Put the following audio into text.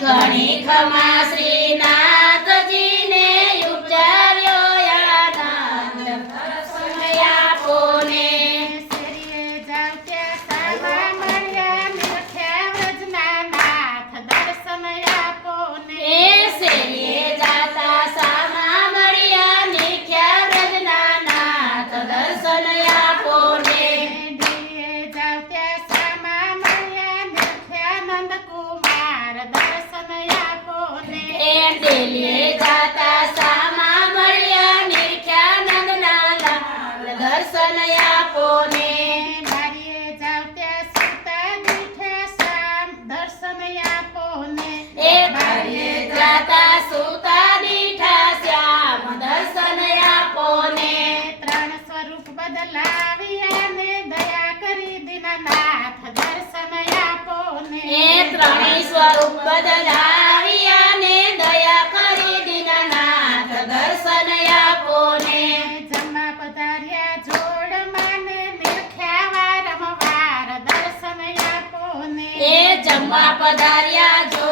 ઘણી ખમા શ્રીનાથજીને ઉચ્ચાર્યો આનંદ દર્શન આપોને. શેરીએ જાવ ત્યાં સામા મળ્યા નિરખ્યા વ્રજના નાથ દર્શન આપોને. એ શેરીએ જાતા સામા મળ્યા નિરખ્યા વ્રજના નાથ દર્શન આપોને. ડીએ જાવ ત્યાં સામા મળ્યા નિરખ્યા નંદકુમાર દર્શન આપોને. એ ડેલીએ જાતા સામા મળ્યા નિરખ્યા નંદના લાલ દર્શન આપોને. બારીએ જાવ ત્યાં સીતા દીઠા શામ દર્શન આપોને. એ બારીએ જાતા સૂતા દીઠા શ્યામ દર્શન આપોને. ત્રણ સ્વરૂપ બદલાવ્યા ને દયા કરી દીનાનાથ દર્શન આપોને. એ ત્રણેય સ્વરૂપ બદલાવ્યા ને દયા કરી દીનાનાથ દર્શન આપોને. જમવા પધાર્યા જોડ માને નિરખ્યા વારંવાર દર્શન આપોને. એ જમવા પધાર્યા જો